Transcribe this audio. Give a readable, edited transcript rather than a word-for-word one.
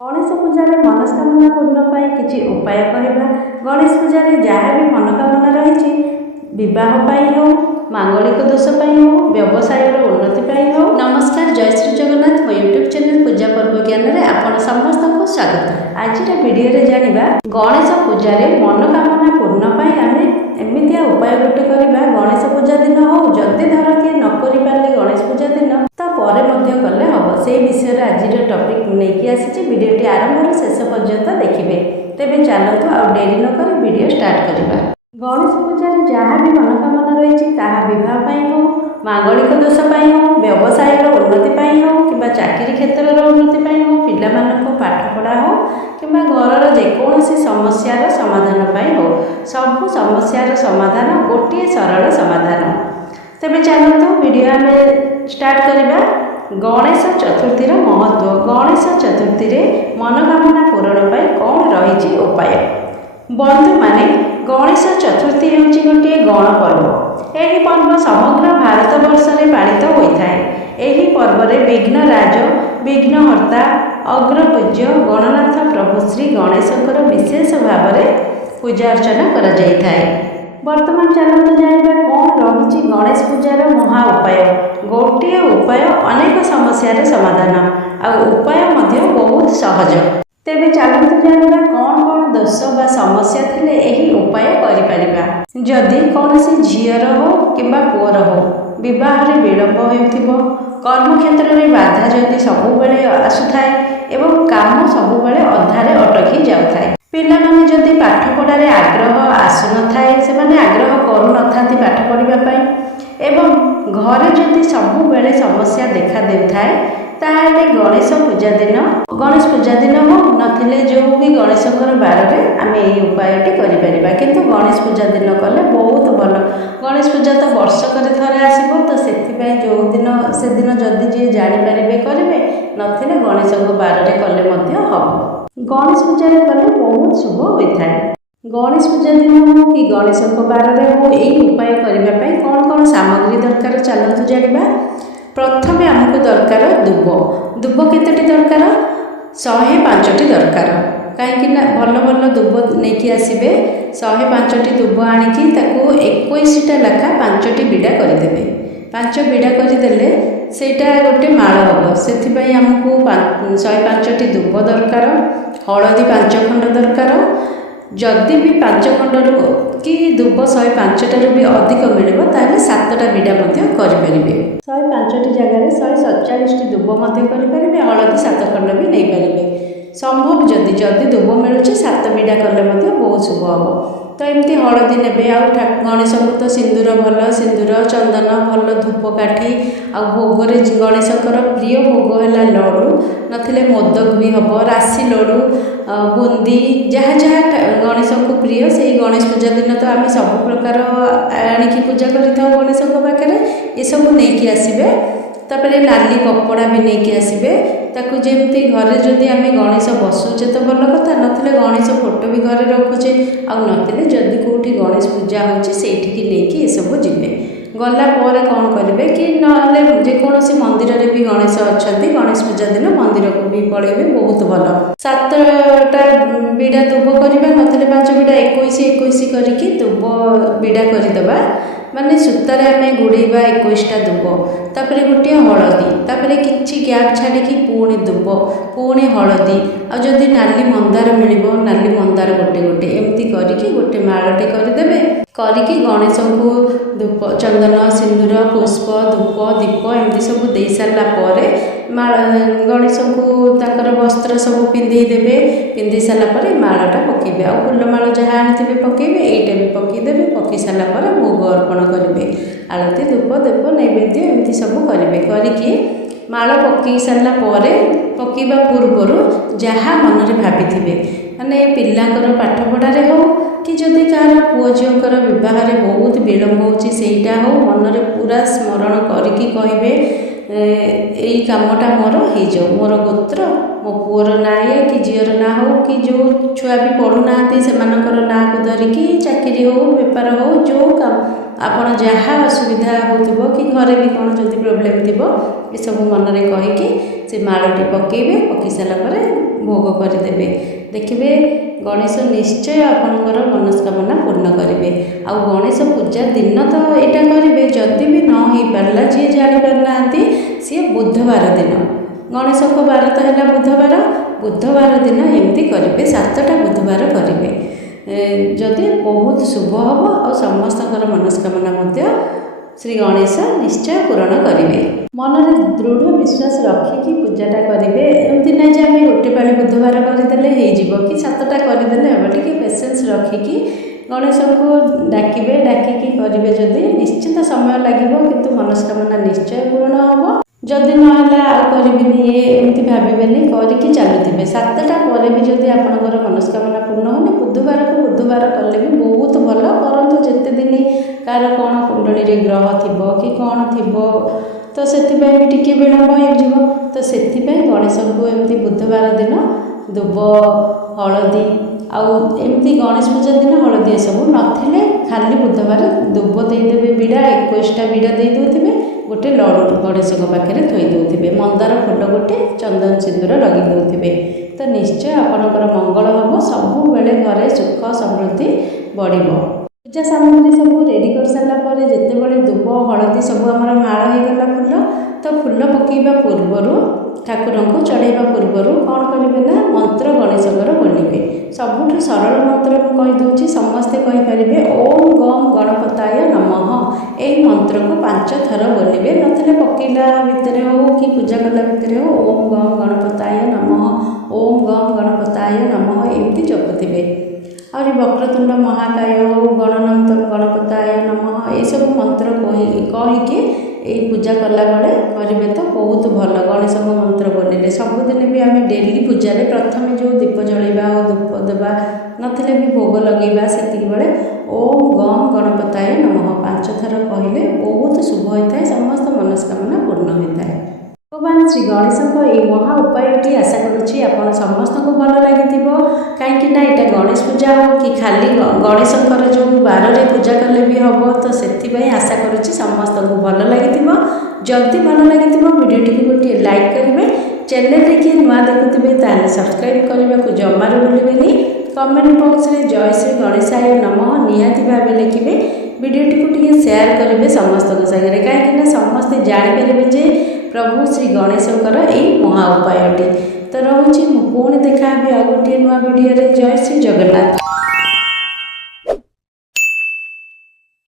गणेश पूजा मनस्कामना पूर्ण पाई किसी उपाय कहवा। गणेश पूजा जहाँ भी मनोकामना रही बह हो, मांगलिक दोष हो, व्यवसाय उन्नति हो। नमस्कार, जय श्री जगन्नाथ। मो यूट्यूब चैनल पूजा पर्व ज्ञान में आपण समस्त को स्वागत। आज वीडियो जानिबा गणेश पूजा मनोकामना पूर्ण पाई आम एमती उपाय गोटे करवा। गणेश पूजा दिन हो जदि धर किए न कर पारे गणेश पूजा दिन तो पर कले हम से विषय आज टपिक नहीं आसी। वीडियो आरंभ शेष पर्यंत देखिए। तेज चलतु आ डेरी नक वीडियो स्टार्ट करवा। गणेश पूजा जहाँ भी मनोकामना रही बहुत हो, मांगलिक दोष हो, व्यवसाय उन्नति हो कि चाकरी क्षेत्र उन्नति हो, पिला पाठपढ़ा हो कि घर जेकोसी समस्यार समाधान हो, सबू समस्यार समाधान गोटे सरल समाधान। तेज चलतु वीडियो आम स्टार्ट करवा। गणेश चतुर्थी महत्व। गणेश चतुर्थी मनोकामना पूरण पाई कौन रही उपाय। बंधु माने गणेश चतुर्थी हूँ गोटे गण पर्व। यह पर्व समग्र भारत वर्ष में पालित होता है। यही पर्व विघ्नराज, विघ्नहर्ता, अग्रपूज्य गणनाथ प्रभु श्री गणेशंकर विशेष भाव में पूजा अर्चना कर। वर्तमान चलते जाना कौन रही गणेश पूजार महा उपाय। गोटे उपाय अनेक समस्या समाधान आ उपाय बहुत सहज। तेरे चलते जाना कौन कौन दोष बा समस्या थिले यही उपाय करिपरिबा। जदि कौन सी झीर हो कि पुअर हो विवाह विलंब हो, कर्म क्षेत्र में बाधा जदि सबुबले आसुए एवं काम सबुबले अधारे अटकी जाए, पिला माने जदि पाठ पढ़ारे आग्रह आसु न थाए, से माने आग्रह करू न थांती पाठ पढ़िबा एवं घरे जदि सबुबले समस्या देखा देउथाए ताहले गणेश पूजा दिन हो नथिले जो भी गणेशंकर बार में आम यही उपायटी करिपरिबा। किंतु गणेश पूजा दिन कले बहुत भल। गणेश पूजा तो वर्षकर थरे आसीबो, तो सेथिपाई जो दिन से दिन जदि जी जानिपारे करेंगे नथिले गणेशंक बार में कले मध्य हम। गणेश पूजा कले बहुत शुभ होता है। गणेश पूजा दिन हो कि गणेशंक बार में हो यही उपाय करने कौन कौन सामग्री दरकार चलतु जाना। प्रथम आमको दरकार दुब। दुब केतोटी दरकार 105टी दरकार। कहीं भल भल दुब नहीं आसबे। 105टी दुब आणिकी 21टा लेखा 5टी बिड़ा करदे। 5 बिड़ा करदे सेटा गोटे माल हम। से आमको 105टी दुब दरकार। हलदी 5 खंड दरकार। जदि भी 5 खंड कि दुब 105टार भी अधिक मिले ताहले 7टा बिड़ा करें। 105टी जगह 147टी दुब करें। हलदी 7 खंड भी नहीं पारे। संभव जदि दुब मिलूँ 7 बिड़ा कले बहुत शुभ हम। तो एमती हलदी ने आ गणेश को तो सिंदूर भल, सिंदूर चंदन भल धूपकाठी आ भोगरे गणेशंकर प्रिय भोग है लड़ू नथिले मोदक भी हम, राशि लड़ू, बुंदी जहाँ जहाँ गणेश को प्रिय से गणेश पूजा दिन तो आम सब प्रकार आणिकी पूजा कर गणेश पाखे ये सब नहीं आसबे। तापर नाली कपड़ा भी नहीं आसबे। ताकू जमती घरे जदि आम गणेश बसुचे तो भल कथा, नथिले गणेश फोटो भी घरे रखुचे आ नथिले जदि कौटी गणेश पूजा होची सेठिकी लेकी ये सब जिबे। गला पर कौन करेंगे कि ना जेकोसी मंदिर में भी गणेश अच्छा गणेश पूजा दिन मंदिर को भी पड़ेबे बहुत भल। 7टा बिड़ा दुब करवा नथिले 5 बिड़ा 21 करके दुब बिड़ा करदे। माने सूतार आम गुड़ेबा 21टा दुब, तापर गोटे हलदी, तापर किछि गैप छाड़ी पुणी दुब, पुणी हलदी आ जदि नाली मंदार मिल नाली मंदार गोटे गोटे एमती करके गोटे मालटे करदे। करिकी गणेश को धूप चंदन सिंदूर पुष्प धूप दीप एमती सब दे सारापर गणेश को ताकर वस्त्र सब पिंधेदेवे। पिंधि सारापर मालटा पकेबे आ फूलमाल जहाँ आनी पकेबे यहीटा भी पकईदेवे। पकई सारापर भोग अर्पण करेंगे। आरती धूप दीप नैवेद्य एमती सब करेंगे। करके माल पकई सारापर पकईवा पूर्वर जहाँ मन में भाभी माने पिलांकर पाठ पढ़ारे हो कि जदि कहार पुओ झीकर बह बहुत विलंब होटा हो मन में पूरा स्मरण करके कहे यही कामटा मोर हो मोर गोत्र मो पुअर ना ये कि झीर ना हो कि जो छुआ भी पढ़ुना से ना को धरिकी चाकरी हो बेपार हो जो काम आपड़ जहाँ असुविधा हो कि घरे भी कौन जदि प्रोब्लेम थी ଏସବୁ ମନରେ କହିକି ସେ ମାଳଟି ପକାଇବେ। ପକାଇ ସାରିଲା ପରେ ଭୋଗ କରିଦେବେ। ଦେଖିବେ ଗଣେଶ ନିଶ୍ଚୟ ଆପଣଙ୍କର ମନସ୍କାମନା ପୂର୍ଣ୍ଣ କରିବେ। ଆଉ ଗଣେଶ ପୂଜା ଦିନ ତ ଏଇଟା କରିବେ, ଯଦି ବି ନ ହେଇପାରିଲା, ଯିଏ ଜାଣିପାରୁନାହାନ୍ତି, ସିଏ ବୁଧବାର ଦିନ, ଗଣେଶଙ୍କ ବାର ତ ହେଲା ବୁଧବାର, ବୁଧବାର ଦିନ ଏମିତି କରିବେ, 7ଟା ବୁଧବାର କରିବେ। ଯଦି ବହୁତ ଶୁଭ ହେବ ଆଉ ସମସ୍ତଙ୍କର ମନସ୍କାମନା ମଧ୍ୟ ଶ୍ରୀ ଗଣେଶ ନିଶ୍ଚୟ ପୂରଣ କରିବେ। ମନରେ ଦୃଢ଼ ବିଶ୍ୱାସ ରଖିକି ପୂଜାଟା କରିବେ। ଏମିତି ନାହିଁ ଯେ ଆମେ ଗୋଟେ ପାଳି ବୁଧବାର କରିଦେଲେ ହେଇଯିବ କି 7ଟା କରିଦେଲେ ହେବ। ଟିକେ ପେସେନ୍ସ ରଖିକି ଗଣେଶଙ୍କୁ ଡାକିବେ। ଡାକିକି କରିବେ ଯଦି ନିଶ୍ଚିତ ସମୟ ଲାଗିବ, କିନ୍ତୁ ମନସ୍କାମନା ନିଶ୍ଚୟ ପୂରଣ ହେବ। ଯଦି ନହେଲା ଆଉ କରିବିନି ଏମିତି ଭାବିବେନି, କରିକି ଚାଲୁଥିବେ। 7ଟା ପରେ ବି ଯଦି ଆପଣଙ୍କର ମନସ୍କାମନା ପୂର୍ଣ୍ଣ ହେଉନି, ବୁଧବାରକୁ ବୁଧବାର କଲେ ବି ବହୁତ ଭଲ। କରନ୍ତୁ ଯେତେ ଦିନ କାହାର କ'ଣ କୁଣ୍ଡଳୀରେ ଗ୍ରହ ଥିବ କି କ'ଣ ଥିବ, ତ ସେଥିପାଇଁ ବି ଟିକେ ବିଳମ୍ବ ହେଇଯିବ। ତ ସେଥିପାଇଁ ଗଣେଶଙ୍କୁ ଏମିତି ବୁଧବାର ଦିନ ଦୁବ, ହଳଦୀ ଆଉ ଏମିତି ଗଣେଶ ପୂଜା ଦିନ ହଳଦୀ ଏସବୁ ନଥିଲେ ଖାଲି ବୁଧବାର ଦୁବ ଦେଇଦେବେ, ବିଡ଼ା 21ଟା ବିଡ଼ା ଦେଇ ଦେଉଥିବେ, ଗୋଟେ ଲଡ଼ୁ ଗଣେଶଙ୍କ ପାଖରେ ଥୋଇ ଦେଉଥିବେ, ମନ୍ଦାର ଫୁଲ ଗୋଟେ, ଚନ୍ଦନ ସିନ୍ଦୁର ଲଗାଇ ଦେଉଥିବେ। ତ ନିଶ୍ଚୟ ଆପଣଙ୍କର ମଙ୍ଗଳ ହେବ। ସବୁବେଳେ ଘରେ ସୁଖ ସମୃଦ୍ଧି ବଢ଼ିବ। ପୂଜା ସାମଗ୍ରୀ ସବୁ ରେଡ଼ି କରିସାରିଲା ପରେ ଯେତେବେଳେ ଦୁବ, ହଳଦୀ ସବୁ ଆମର ମାଳ ହେଇଗଲା ଫୁଲ, ତ ଫୁଲ ପକାଇବା ପୂର୍ବରୁ, ଠାକୁରଙ୍କୁ ଚଢ଼ାଇବା ପୂର୍ବରୁ କ'ଣ କରିବେ ନା ମନ୍ତ୍ର ଗଣେଶଙ୍କର ବୋଲିବେ। ସବୁଠୁ ସରଳ ମନ୍ତ୍ର ମୁଁ କହିଦେଉଛି, ସମସ୍ତେ କହିପାରିବେ। ଓମ୍ ଗମ୍ ଗଣପତାୟ ନମଃ। ଏହି ମନ୍ତ୍ରକୁ 5 ଥର ବୋଲିବେ। ନଥିଲେ ପକେଇଲା ଭିତରେ ହେଉ କି ପୂଜା କଲା ଭିତରେ ହେଉ ଓମ୍ ଗମ୍ ଗଣପତାୟ ନମଃ, ଓମ୍ ଗମ୍ ଗଣପତାୟ ନମଃ ଏମିତି ଜପୁଥିବେ। ଆହୁରି ବକ୍ରତୁଣ୍ଡ ମହାକାୟ ହେଉ, ଗଣନାଥ ଗଣପତାୟ ନମଃ, ଏସବୁ ମନ୍ତ୍ର କହିକି ଏଇ ପୂଜା କଲାବେଳେ କରିବେ ତ ବହୁତ ଭଲ। ଗଣେଶଙ୍କ ମନ୍ତ୍ର ବୋଲିଲେ ସବୁଦିନ ବି ଆମେ ଡେଲି ପୂଜାରେ ପ୍ରଥମେ ଯେଉଁ ଦୀପ ଜଳେଇବା ଆଉ ଧୂପ ଦେବା, ନଥିଲେ ବି ଭୋଗ ଲଗାଇବା, ସେତିକି ବେଳେ ଓମ୍ ଗମ୍ ଗଣପତାୟ ନମଃ 5 ଥର କହିଲେ ବହୁତ ଶୁଭ ହୋଇଥାଏ। ସମସ୍ତ ମନସ୍କାମନା ପୂର୍ଣ୍ଣ ହୋଇଥାଏ। ଭଗବାନ ଶ୍ରୀ ଗଣେଶଙ୍କ ଏହି ମହା ଉପାୟଟି ଆଶା କରୁଛି ଆପଣ ସମସ୍ତଙ୍କୁ ଭଲ ଲାଗିଥିବ। କାହିଁକି ନା ଏଇଟା ଗଣେଶ ପୂଜା ହେଉ କି ଖାଲି ଗଣେଶଙ୍କର ଯେଉଁ ବାରରେ ପୂଜା କଲେ ବି ହେବ, ତ ସେଥିପାଇଁ ଆଶା କରୁଛି ସମସ୍ତଙ୍କୁ ଭଲ ଲାଗିଥିବ। ଯଦି ଭଲ ଲାଗିଥିବ ଭିଡ଼ିଓଟିକୁ ଗୋଟିଏ ଲାଇକ୍ କରିବେ। ଚ୍ୟାନେଲରେ କିଏ ନୂଆ ଦେଖୁଥିବେ ତାହେଲେ ସବସ୍କ୍ରାଇବ୍ କରିବାକୁ ଜମାରୁ ଭୁଲିବେନି। କମେଣ୍ଟ ବକ୍ସରେ ଜୟ ଶ୍ରୀ ଗଣେଶାୟ ନମଃ ନିହାତି ଭାବେ ଲେଖିବେ। ଭିଡ଼ିଓଟିକୁ ଟିକେ ସେୟାର କରିବେ ସମସ୍ତଙ୍କ ସାଙ୍ଗରେ, କାହିଁକିନା ସମସ୍ତେ ଜାଣିପାରିବେ ଯେ ପ୍ରଭୁ ଶ୍ରୀ ଗଣେଶଙ୍କର ଏହି ମହା ଉପାୟଟି। ତ ରହୁଛି, ମୁଁ ପୁଣି ଦେଖା ହେବି ଆଉ ଗୋଟିଏ ନୂଆ ଭିଡ଼ିଓରେ। ଜୟ ଶ୍ରୀ ଜଗନ୍ନାଥ।